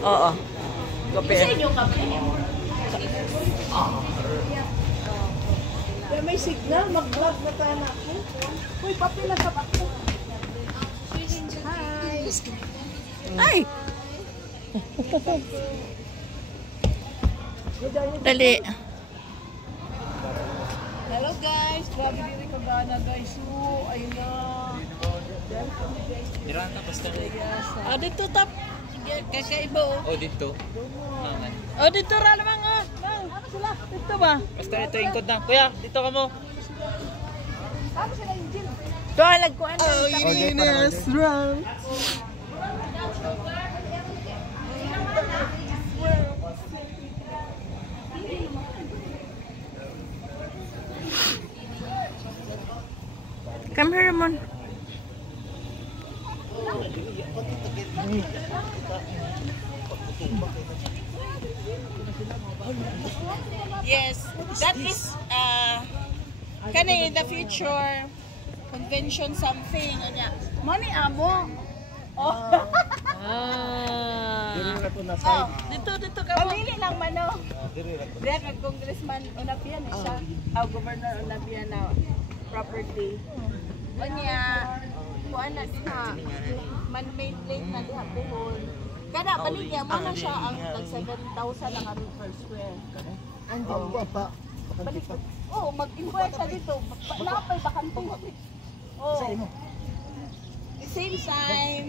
Oo. Kape. Sa inyo kape. May signal, mag-vlog na tayo na ako. Uy, papila sa bako. Hi! Ay! Dali. Hello guys! Grabe diri ka gana guys. So, ayun na. Diranta basta. Oh, dito tap. Kakaiba oh. Oh, dito. Mangan. Oh, dito ra naman ah. Ano sila? Dito ba? Basta ito ingkod na. Kuya, dito ka mo. Saan sila yung gym? Tuwalag ko ano. Oh, Ines. Wrong. Come here, Ramon. Yes, that is kani the future convention something anya. Money amo. Oh. Oh, dito ka mo. Pamili lang mano. Diya kag congressman Olapian na siya. Governor Olapian na property. Onya, kuan na siya. Man-made lake na diha puhon. Kada baligya mo na siya ang tag 7,000 lang kami per square. Andi ba pa? Balik. Oh, mag-inquire siya dito. Napay bakantong. Oh. Same time.